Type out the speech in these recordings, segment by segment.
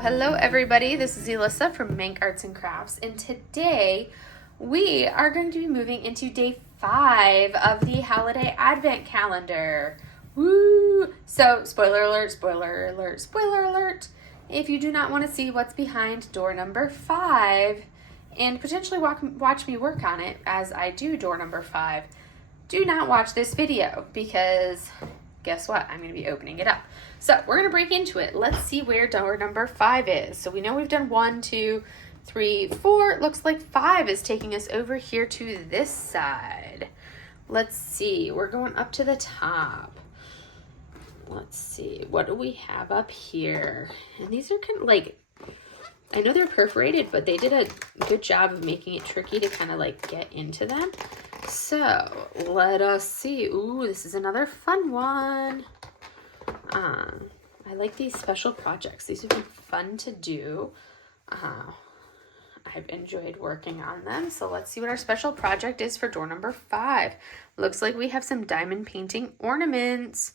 Hello everybody. This is Elissa from Mank Arts and Crafts, and today we are going to be moving into day 5 of the holiday advent calendar. Woo! So, spoiler alert, spoiler alert, spoiler alert. If you do not want to see what's behind door number 5 and potentially watch me work on it as I do door number 5, do not watch this video because guess what? I'm going to be opening it up. So we're going to break into it. Let's see where door number 5 is. So we know we've done 1, 2, 3, 4. It looks like 5 is taking us over here to this side. Let's see. We're going up to the top. Let's see. What do we have up here? And these are kind of like, I know they're perforated, but they did a good job of making it tricky to kind of like get into them. So let us see. Ooh, this is another fun one. I like these special projects. These have been fun to do. I've enjoyed working on them. So let's see what our special project is for door number 5. Looks like we have some diamond painting ornaments.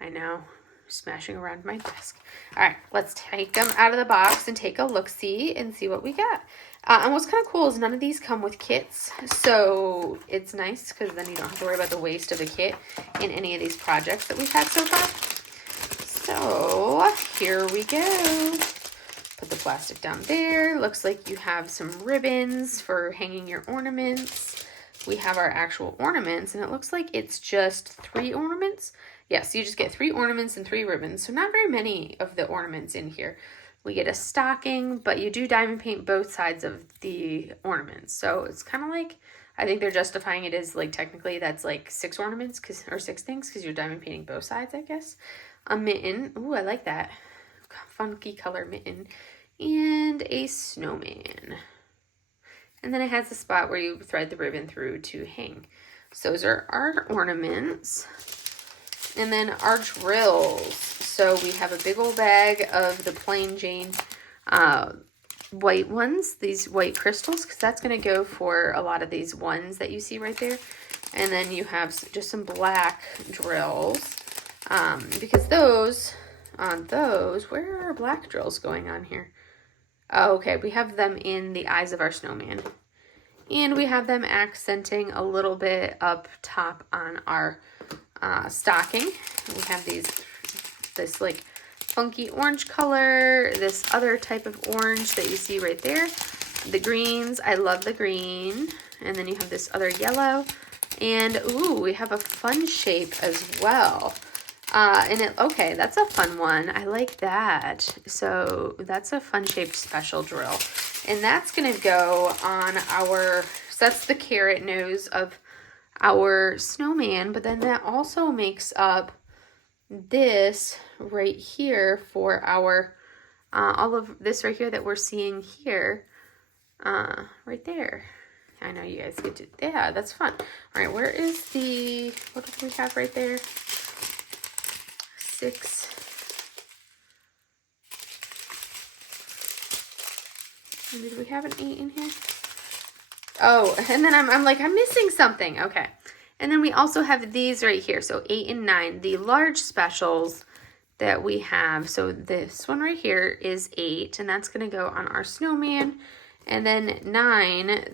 I know, smashing around my desk. All right, let's take them out of the box and take a look-see and see what we got. And what's kind of cool is none of these come with kits, so it's nice because then you don't have to worry about the waste of a kit in any of these projects that we've had so far. So here we go. Put the plastic down there. Looks like you have some ribbons for hanging your ornaments. We have our actual ornaments, and it looks like it's just 3 ornaments. Yes, you just get 3 ornaments and 3 ribbons, so not very many of the ornaments in here. We get a stocking, but you do diamond paint both sides of the ornaments. So it's kind of like, I think they're justifying it as like technically that's like 6 ornaments or 6 things because you're diamond painting both sides, I guess. A mitten. Ooh, I like that. Funky color mitten. And a snowman. And then it has a spot where you thread the ribbon through to hang. So those are our ornaments. And then our drills. So we have a big old bag of the plain Jane white ones, these white crystals, because that's going to go for a lot of these ones that you see right there. And then you have just some black drills, because those, where are our black drills going on here? Oh, okay, we have them in the eyes of our snowman. And we have them accenting a little bit up top on our stocking. We have this like funky orange color, this other type of orange that you see right there. The greens, I love the green. And then you have this other yellow. And ooh, we have a fun shape as well. Okay, that's a fun one. I like that. So that's a fun shaped special drill. And that's gonna go on our, so that's the carrot nose of our snowman, but then that also makes up this right here for our all of this right here that we're seeing here, right there. I know you guys get to, yeah, that's fun. All right, where is the, what do we have right there? 6. Did we have an 8 in here? Oh, and then I'm like, I'm missing something. Okay. And then we also have these right here. So 8 and 9, the large specials that we have. So this one right here is 8, and that's going to go on our snowman. And then 9,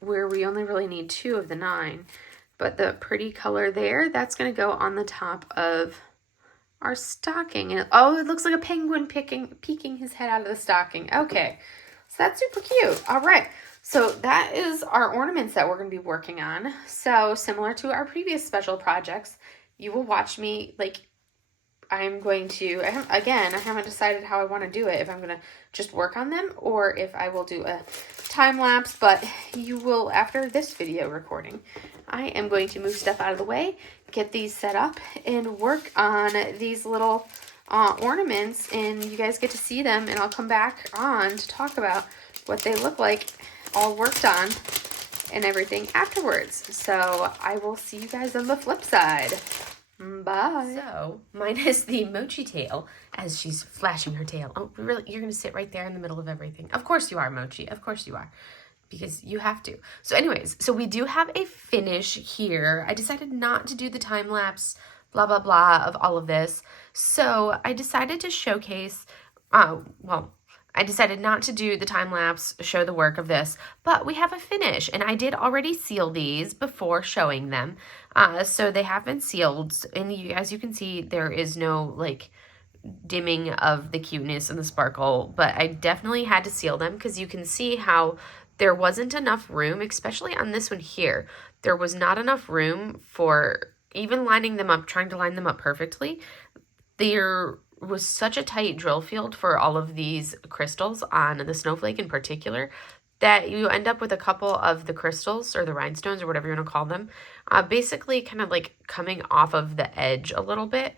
where we only really need 2 of the 9, but the pretty color there, that's going to go on the top of our stocking. And oh, it looks like a penguin peeking his head out of the stocking. Okay. So that's super cute. All right. So that is our ornaments that we're going to be working on. So similar to our previous special projects, you will watch me, like, I haven't decided how I want to do it. If I'm going to just work on them or if I will do a time lapse, but you will, after this video recording, I am going to move stuff out of the way, get these set up and work on these little ornaments, and you guys get to see them, and I'll come back on to talk about what they look like all worked on and everything afterwards. So I will see you guys on the flip side. Bye. So mine is the mochi tail as she's flashing her tail. Oh, really? You're going to sit right there in the middle of everything. Of course you are, Mochi. Of course you are. Because you have to. So anyways, so we do have a finish here. I decided not to do the time lapse blah, blah, blah of all of this. So I decided to showcase, well, I decided not to do the time lapse, show the work of this, but we have a finish, and I did already seal these before showing them. So they have been sealed, and as you can see, there is no like dimming of the cuteness and the sparkle, but I definitely had to seal them because you can see how there wasn't enough room, especially on this one here. There was not enough room for even lining them up, trying to line them up perfectly. There was such a tight drill field for all of these crystals on the snowflake in particular that you end up with a couple of the crystals or the rhinestones or whatever you want to call them, basically kind of like coming off of the edge a little bit,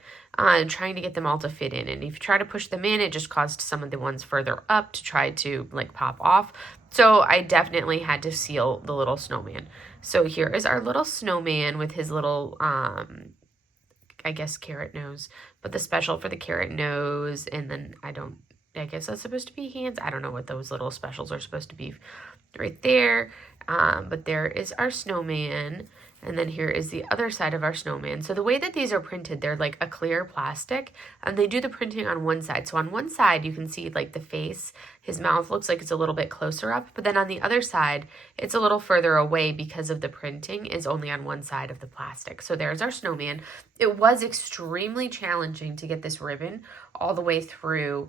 trying to get them all to fit in. And if you try to push them in, it just caused some of the ones further up to try to like pop off. So I definitely had to seal the little snowman. So here is our little snowman with his little, I guess, carrot nose, but the special for the carrot nose, and then I guess that's supposed to be hands. I don't know what those little specials are supposed to be right there. But there is our snowman. And then here is the other side of our snowman. So the way that these are printed, they're like a clear plastic, and they do the printing on one side. So on one side, you can see like the face, his mouth looks like it's a little bit closer up, but then on the other side, it's a little further away because of the printing is only on one side of the plastic. So there's our snowman. It was extremely challenging to get this ribbon all the way through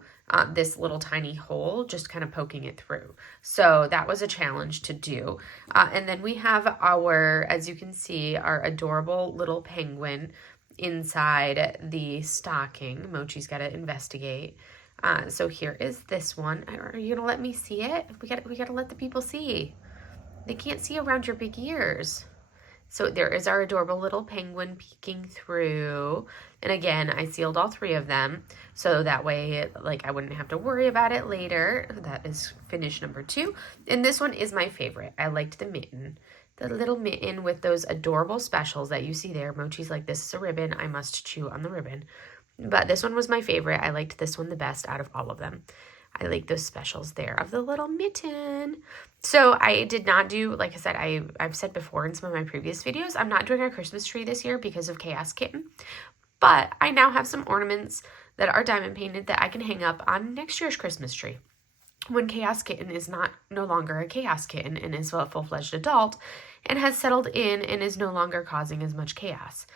this little tiny hole, just kind of poking it through. So that was a challenge to do. And then we have our, as you can see, our adorable little penguin inside the stocking. Mochi's got to investigate. So here is this one. Are you gonna let me see it? We gotta let the people see. They can't see around your big ears. So there is our adorable little penguin peeking through. And again, I sealed all three of them. So that way, like, I wouldn't have to worry about it later. That is finish number 2. And this one is my favorite. I liked the mitten. The little mitten with those adorable specials that you see there. Mochi's like, this is a ribbon. I must chew on the ribbon. But this one was my favorite. I liked this one the best out of all of them. I like those specials there of the little mitten. So I did not do, like I said, I've said before in some of my previous videos, I'm not doing a Christmas tree this year because of Chaos Kitten. But I now have some ornaments that are diamond painted that I can hang up on next year's Christmas tree, when Chaos Kitten is no longer a Chaos Kitten and is a full-fledged adult and has settled in and is no longer causing as much chaos.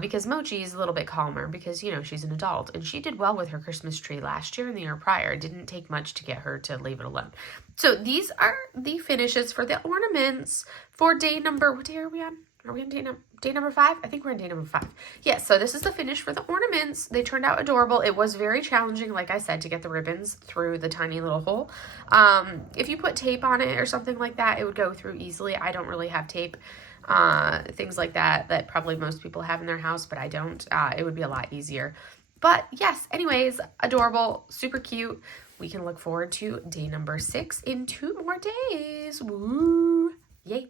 Because Mochi is a little bit calmer because, you know, she's an adult. And she did well with her Christmas tree last year and the year prior. It didn't take much to get her to leave it alone. So these are the finishes for the ornaments for day number, what day are we on? Are we on day number 5? I think we're on day number 5. Yes, so this is the finish for the ornaments. They turned out adorable. It was very challenging, like I said, to get the ribbons through the tiny little hole. If you put tape on it or something like that, it would go through easily. I don't really have tape. Things like that probably most people have in their house, but I don't. It would be a lot easier. But yes, anyways, adorable, super cute. We can look forward to day number 6 in 2 more days. Woo! Yay!